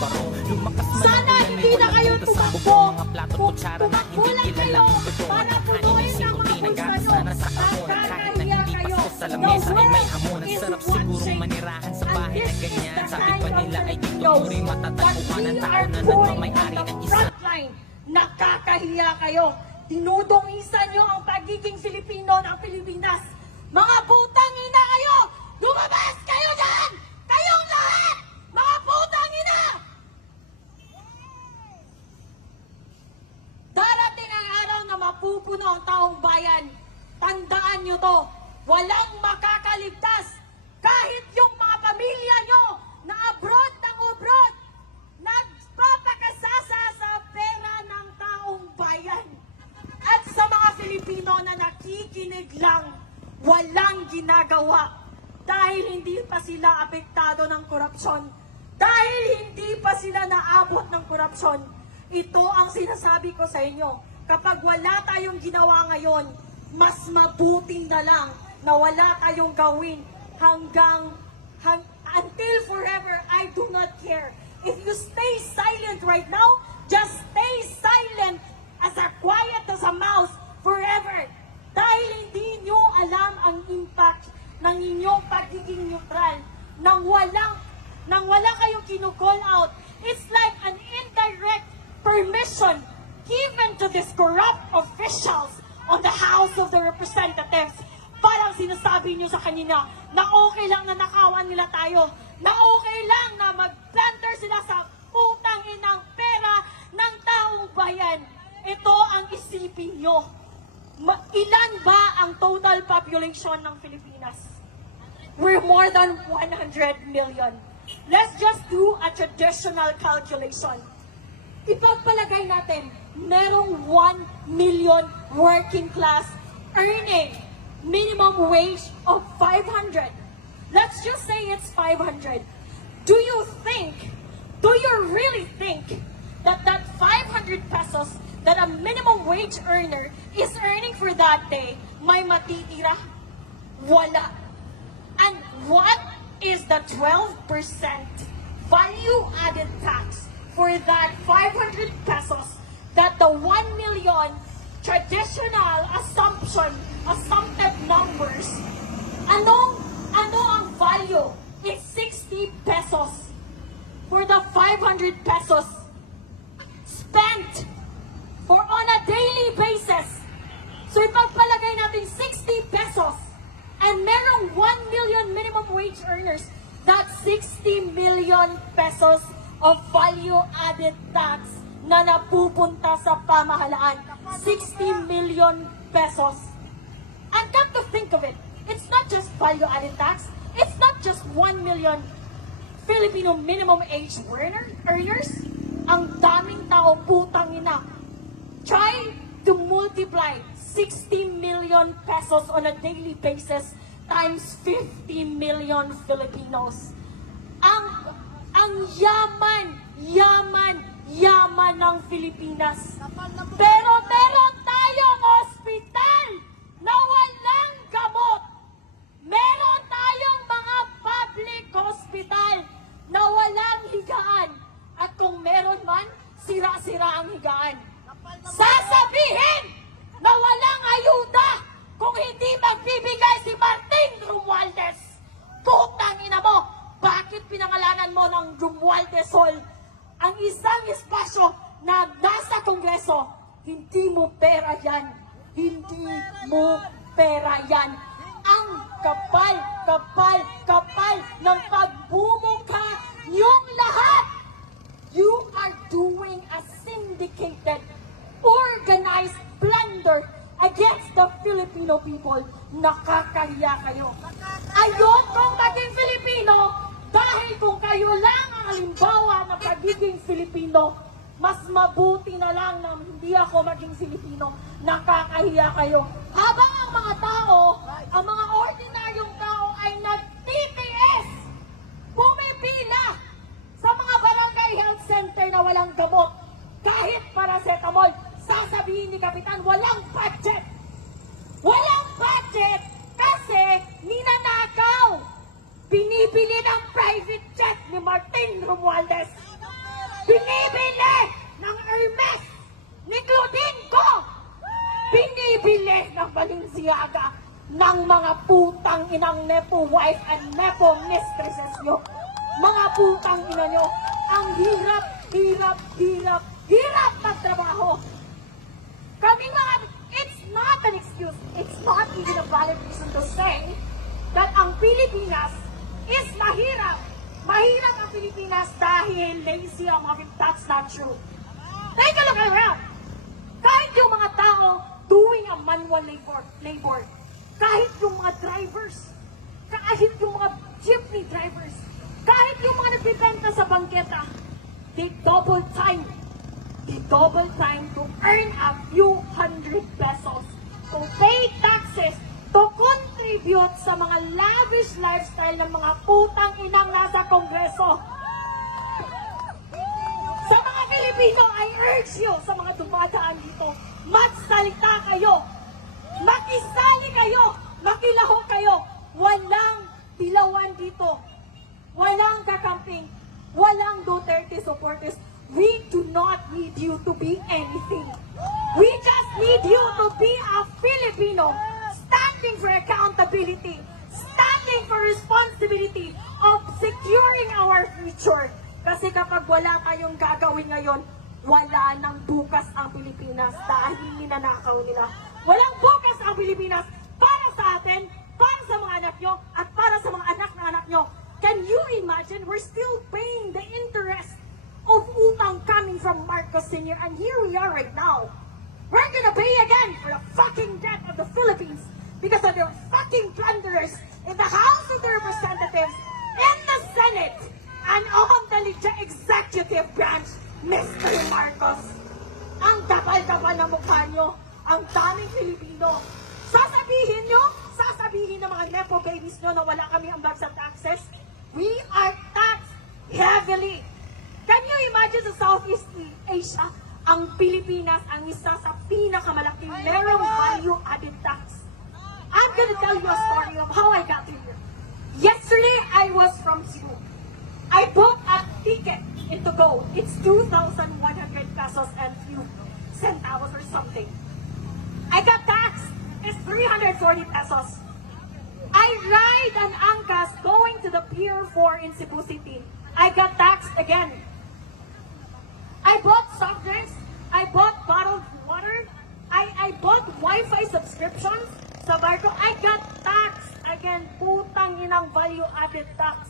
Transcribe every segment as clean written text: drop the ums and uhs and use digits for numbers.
baro. Lumakas man Sana ang hindi na kayo tumakbo. mga plato at kutsara na Tumakbo hindi lang kilala. kayo Totoo para ang kanin punuin ng ang singkong mga pinagasa bulsa na sa kahon. At kahit na hindi pasko sa lamesa ay may hamon. Ang sarap sigurong manirahan sa bahay na ganyan. Sabi pa nila ay dito muri matatagpuan ng tao na nagmamayari ng isa. Nakakahiya kayo. Dinudungisan nyo ang pagiging Filipino ng Pilipinas. Mga putang ina kayo! Lumabas kayo dyan! Kayong lahat! Mga putang ina! Darating ang araw na mapupuno ang taong bayan. Tandaan nyo to. Walang makakaligtas. Kahit yung mga pamilya nyo na abroad ng abroad, nagpapakasasa sa pera ng taong bayan. At sa mga Filipino na nakikinig lang, walang ginagawa dahil hindi pa sila apektado ng korupsyon. Dahil hindi pa sila naabot ng korupsyon. Ito ang sinasabi ko sa inyo. Kapag wala tayong ginawa ngayon, mas mabuti na lang na wala tayong gawin until forever. I do not care. If you stay silent right now, just stay silent as quiet as a mouse forever. Dahil hindi nyo alam ang impact ng inyong pagiging neutral. Nang wala kayong kinu-call out, it's like an indirect permission given to these corrupt officials on the House of the Representatives. Parang sinasabi nyo sa kanina na okay lang na nakawan nila tayo, na okay lang na mag-planter sila sa putang inang pera ng taong bayan. Ito ang isipin nyo. Ilan ba ang total population ng Pilipinas? We're more than 100 million. Let's just do a traditional calculation. Ipagpalagay natin, merong 1 million working class earning minimum wage of 500. Let's just say it's 500. Do you really think that 500 pesos that a minimum wage earner is earning for that day may matitira? Wala. And what is the 12% value-added tax for that 500 pesos that the 1 million traditional assumpted numbers? Ano ang value? It's 60 pesos for the 500 pesos spent for on a daily basis. So ipagpalagay natin 60 pesos and merong 1 million minimum wage earners, that's 60 million pesos of value-added tax na napupunta sa pamahalaan. 60 million pesos. And come to think of it, it's not just value-added tax, it's not just 1 million Filipino minimum age earners. Ang daming tao, putang ina. Try to multiply 60 million pesos on a daily basis times 50 million Filipinos. Ang yaman ng Pilipinas. Pero meron tayong ospital na walang gamot. Meron tayong mga public hospital na walang higaan. At kung meron man, sira-sira ang higaan. Sasabihin na walang ayuda kung hindi magbibigay si Martin Romualdez. Putang ina mo, bakit pinangalanan mo ng Romualdez Hall ang isang espasyo na nasa Kongreso? Hindi mo pera yan. Hindi mo pera yan. Ang kapal ng pagbumukha niyong lahat. You are doing a syndicated, organized plunder against the Filipino people. Nakakahiya kayo. Ayokong maging Filipino dahil kung kayo lang ang halimbawa ng pagiging Filipino, mas mabuti na lang na hindi ako maging Filipino. Nakakahiya kayo. Habang ang mga tao, ang mga ordinaryong tao ay nagtitiis, pumipila sa mga barangay health center na walang gamot. Kahit paracetamol, sasabihin ni Kapitan, walang budget. Walang budget kasi ninanakaw. Binibili ng private jet ni Martin Romualdez. binibili ng Hermes, ni Claudine ko, binibili ng Balenciaga, ng mga putang inang nepo wife and nepo mistresses nyo. Mga putang ina nyo, ang hirap magtrabaho. Kaming mga, it's not an excuse, it's not even a valid reason to say that ang Pilipinas is mahirap. Mahirap ang Pilipinas dahil lazy ang mga people. That's not true. Take a look around. Kahit yung mga tao doing a manual labor, kahit yung mga drivers, kahit yung mga jeepney drivers, kahit yung mga nagbibenta sa bangketa, they double time to earn a few hundred pesos, to pay taxes, to contribute sa mga lavish lifestyle ng mga putang inang nasa Kongreso. Sa mga Pilipino, I urge you, sa mga dumadaan dito, magsalita kayo, makisali kayo, makilaho kayo. Walang dilawan dito. Walang kakamping. Walang Duterte supporters. We do not need you to be anything. We just need you to be a Filipino, standing for accountability, standing for responsibility of securing our future. Kasi kapag wala tayong gagawin ngayon, wala nang bukas ang Pilipinas dahil ninanakaw nila. Walang bukas ang Pilipinas para sa atin, para sa mga anak nyo, at para sa mga anak na anak nyo. Can you imagine? We're still paying the interest of utang coming from Marcos Sr. And here we are right now. We're gonna pay again for the fucking debt of the Philippines because of their fucking blunderers in the House of the Representatives, in the Senate, and on the executive branch, Mr. Marcos. Ang kapal-kapal na mukha nyo, ang daming Filipino. Sasabihin ng mga Nepo babies nyo na wala kami ambag sa taxes. We are taxed heavily. Can you imagine sa Southeast Asia, ang Pilipinas ang isa sa pinakamalaking merong value-added tax. I'm gonna tell you a story of how I got here. Yesterday, I was from Cebu. I booked a ticket to go. It's 2,100 pesos and few centavos or something. I got taxed. It's 340 pesos. I ride an Angkas going to the Pier 4 in Cebu City. I got taxed again. I bought soft drinks. I bought bottled water. I bought Wi-Fi subscriptions sa barko. I got taxed again. Putang inang value-added tax.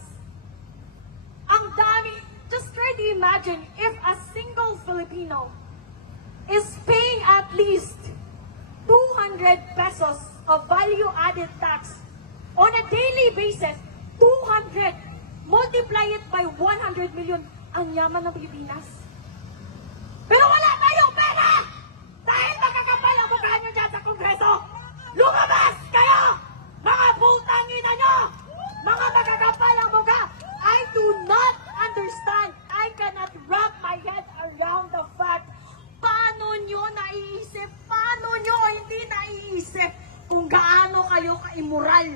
Ang dami. Just try to imagine if a single Filipino is paying at least 200 pesos of value-added tax on a daily basis. 200. Multiply it by 100 million. Ang yaman ng Pilipinas. Pero wala tayong pera! Dahil magkakapal ang mukha nyo dyan sa Kongreso! Lumabas kayo! Mga putang ina nyo! Mga magkakapal ang mukha! I do not understand. I cannot wrap my head around the fact paano nyo naiisip, paano nyo hindi naiisip kung gaano kayo ka-immoral,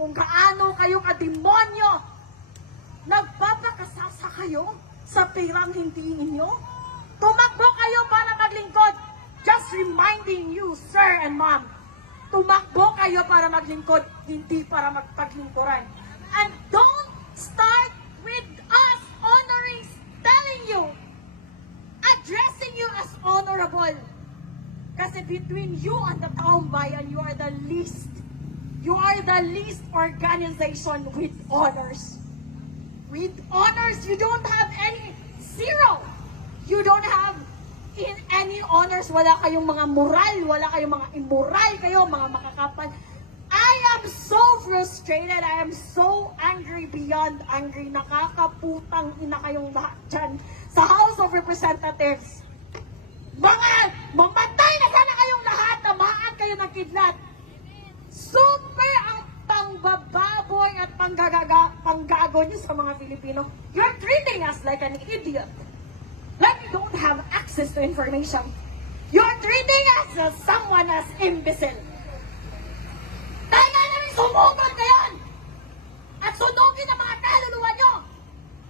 kung gaano kayo ka-demonyo. Nagpapakasasa kayo sa pirang hindi inyo. Tumakbo kayo para maglingkod. Just reminding you, sir and ma'am, tumakbo kayo para maglingkod, hindi para magpaglingkuran. And don't start with us honoring, telling you, addressing you as honorable. Kasi between you and the taong bayan, you are the least organization with honors. With honors, you don't have any, zero. You don't have in any honors, wala kayong mga moral, wala kayong mga immoral kayo, mga makakapal. I am so frustrated, I am so angry beyond angry. Nakakaputang ina kayong lahat dyan sa House of Representatives. Mga mamatay na sana kayong lahat, tamaan kayo ng kidlat. Super ang pangbababoy at panggago nyo sa mga Pilipino. You're treating us like an idiot. Like we don't have access to information. You're treating us as someone as imbecile. Dahil nga namin sumugod ngayon at sunugin ang mga kaluluwa nyo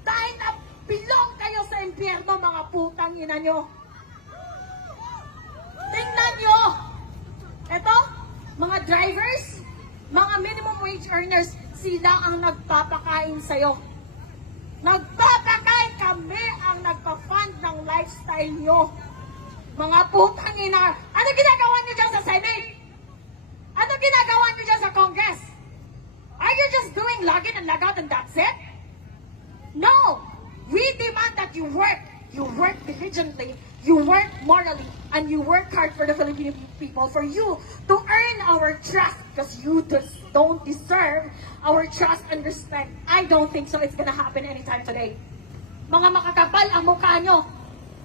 dahil na bilong kayo sa impyerno, mga putang ina nyo. Tingnan nyo. Ito, mga drivers, mga minimum wage earners, sila ang nagpapakain sa'yo. Nagpapakain, kami ang nagpa-fund ng lifestyle nyo. Mga putang ina. Ano ginagawa nyo dyan sa Senate? Ano ginagawa nyo dyan sa Congress? Are you just doing log in and log out and that's it? No! We demand that you work diligently, you work morally, and you work hard for the Filipino people, for you to earn our trust, because you just don't deserve our trust and respect. I don't think so it's gonna happen anytime today. Mga makakapal ang mukha nyo.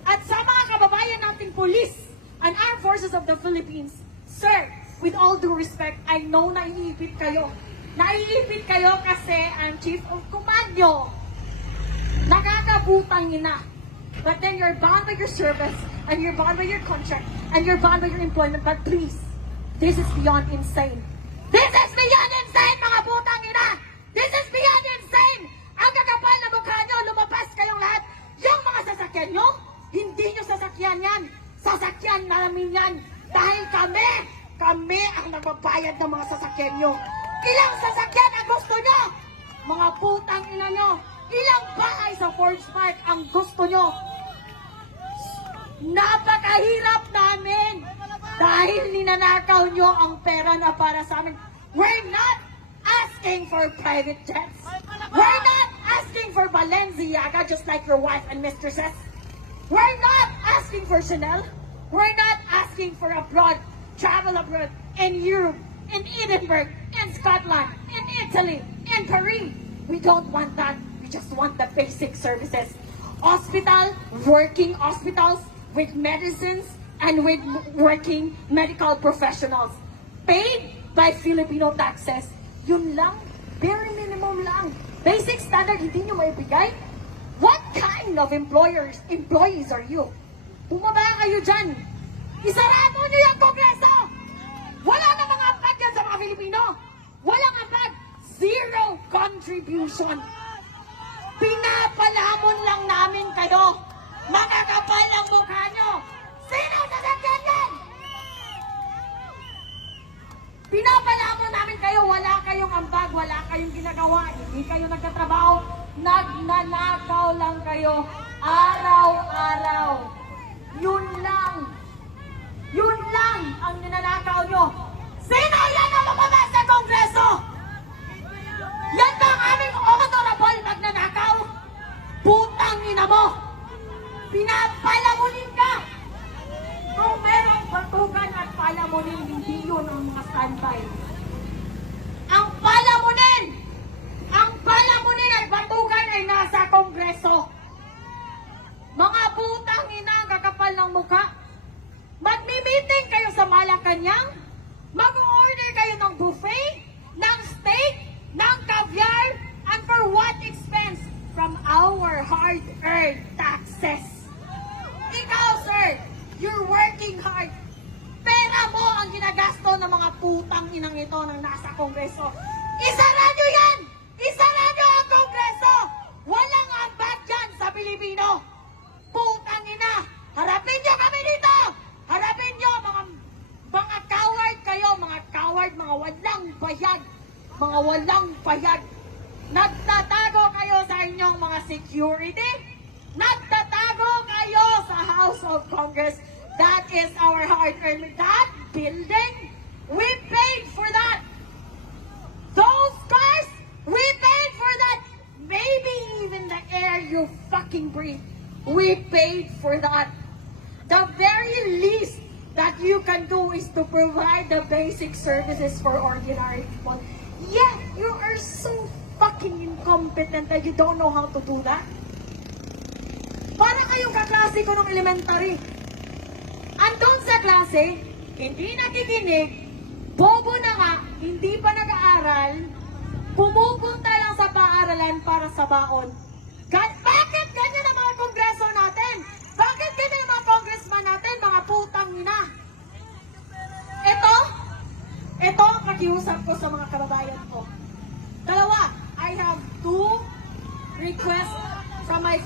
At sa mga kababayan nating police and armed forces of the Philippines, sir, with all due respect, I know naiipit kayo. Naiipit kayo kasi ang chief of command nyo nakakabutang ina. But then you're bound by your service, and you're bound by your contract, and you're bound by your employment. But please, this is beyond insane. This is beyond insane, mga putang ina! This is beyond insane! Ang kakapal na mukha nyo, lumabas kayong lahat. Yung mga sasakyan nyo, hindi nyo sasakyan yan. Sasakyan namin yan. Dahil kami ang nagbabayad ng mga sasakyan nyo. Ilang sasakyan ang gusto nyo? Mga putang ina nyo. Ilang bahay sa Forge Park ang gusto nyo? Napakahirap namin dahil ninanakaw nyo ang pera na para sa amin. We're not asking for private jets. We're not asking for Balenciaga just like your wife and mistresses. We're not asking for Chanel. We're not asking for travel abroad in Europe, in Edinburgh, in Scotland, in Italy, in Paris. We don't want that. We just want the basic services. Working hospitals with medicines and with working medical professionals. Paid by Filipino taxes. Yun lang. Very minimum lang. Basic standard, hindi nyo maibigay? What kind of employees are you? Bumaba kayo dyan. Isarado nyo yung Kongreso! Wala na mga ambag yan sa mga Filipino. Walang ambag. Zero contribution. Pinapalamon lang namin kayo. Mga kapal ang mukha nyo. Sino sasakyan yan? Pinapalamon namin kayo. Wala kayong ambag. Wala kayong ginagawa. Hindi kayo nagtatrabaho. Nagnanakaw lang kayo. Araw-araw. Yun lang. Yun lang ang ninanakaw nyo. Sino yan ang lumabas sa Kongreso? Yan ba ang aming honorable magnanakaw? Putang ina mo! Pinapalamunin ka! Kung merong batugan at palamunin, hindi yun ang mga standby. Ang palamunin at batugan ay nasa Kongreso. Mga putang ina ang kakapal ng mukha. Magmi-meeting kayo sa Malacanang, mag-order kayo ng buffet, ng steak, ng caviar, and for what expense? From our hard-earned taxes. Ikaw, sir, you're working hard. Pera mo ang ginagasto ng mga putang inang ito nang nasa Kongreso. Isara nyo yan! Isara nyo ang Kongreso! Walang ambag dyan sa Pilipino! Putang ina! Harapin nyo kami dito! Harapin nyo, mga coward kayo, mga coward, mga walang bayad. Mga walang bayad. Nagtatago kayo sa inyong mga security. Nagtatago kayo sa House of Congress. That is our hard-earned. That building, we paid for that. Those cars, we paid for that. Maybe even the air you fucking breathe, we paid for that. The very least that you can do is to provide the basic services for ordinary people. Yet, you are so fucking incompetent that you don't know how to do that. Para kayong kaklase ko ng elementary. Andun sa klase, hindi nakikinig, bobo na nga, hindi pa nag-aaral, pumupunta lang sa paaralan para sa baon. Bakit ganyan ang mga kongreso natin? Bakit ganyan ang mga congressman natin, mga putang ina? Ito ang pakiusap ko sa mga kababayan ko. Dalawa, I have two requests from my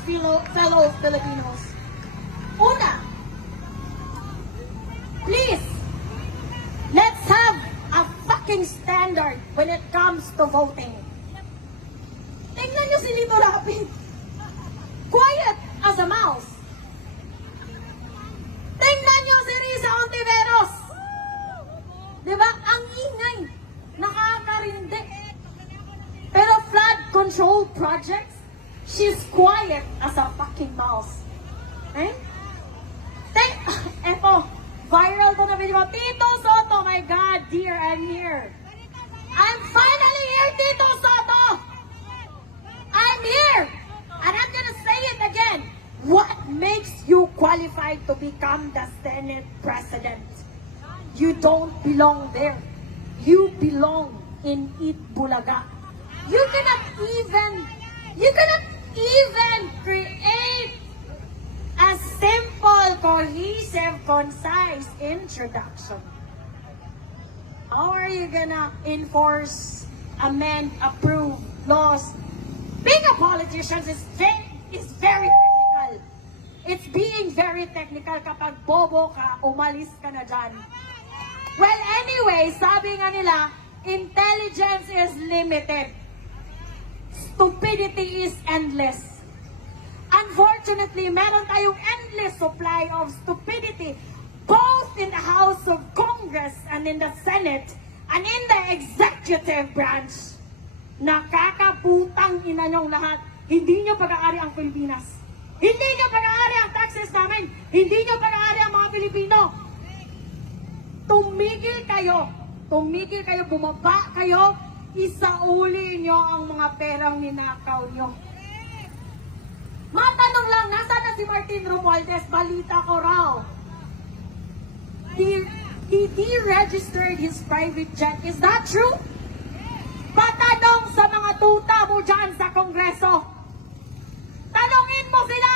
fellow Filipinos. Una, please, let's have a fucking standard when it comes to voting. Tingnan nyo si Lito Lapid. Quiet as a mouse. Tingnan nyo si Risa Ontiveros. Diba? Ang ingay. Nakakarindi. Pero flood control projects, she's quiet as a fucking mouse. Eh? Eto, viral to na video. Tito Soto, my God, dear, I'm here. I'm finally here, Tito Soto! I'm here! And I'm gonna say it again. What makes you qualified to become the Senate President? You don't belong there. You belong in Itbulaga. You cannot even create a simple, cohesive, concise introduction. How are you gonna enforce, amend, approve laws? Being a politician is very technical. It's being very technical. Kapag bobo ka, umalis ka na dyan. Well, anyway, sabi nga nila, intelligence is limited. Stupidity is endless. Unfortunately, meron tayong endless supply of stupidity both in the House of Congress and in the Senate and in the executive branch. Nakakaputang ina nyong lahat. Hindi nyo pag-aari ang Pilipinas. Hindi nyo pag-aari ang taxes namin. Hindi nyo pag-aari ang mga Pilipino. Tumigil kayo. Tumigil kayo, bumaba kayo. Isauli nyo ang mga perang ninakaw nyo. Matanong lang, nasaan na si Martin Romualdez? Balita ko raw. He deregistered his private jet. Is that true? Patanong sa mga tuta mo dyan sa Kongreso. Tanungin mo sila.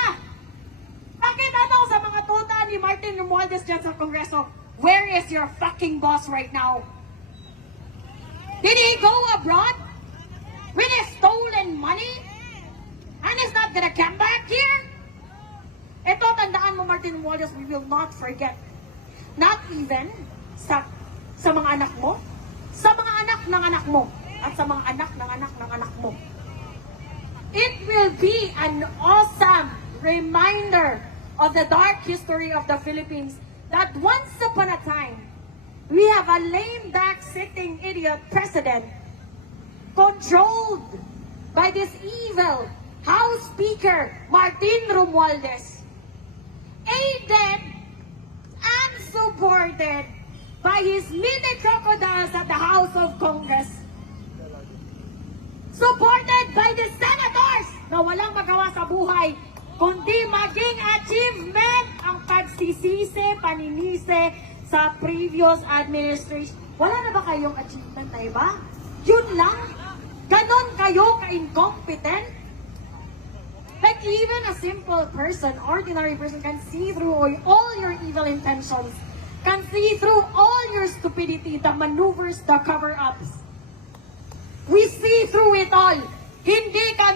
Pakitanong sa mga tuta ni Martin Romualdez dyan sa Kongreso. Where is your fucking boss right now? Did he go abroad with his stolen money? And he's not gonna come back here? Ito, tandaan mo, Martin Romualdez, we will not forget. Not even sa mga anak mo, sa mga anak ng anak mo, at sa mga anak ng anak ng anak mo. It will be an awesome reminder of the dark history of the Philippines that once upon a time, we have a lame-duck sitting idiot president controlled by this evil House Speaker, Martin Romualdez, aided and supported by his mini crocodiles at the House of Congress, supported by the senators na walang magawa sa buhay, kundi maging achievement ang pagsisisi, paninisi sa previous administration. Wala na ba kayong achievement na iba? Yun lang? Ganon kayo ka-incompetent? Like even a simple person, ordinary person can see through all your evil intentions, can see through all your stupidity, the maneuvers, the cover-ups. We see through it all. Hindi ka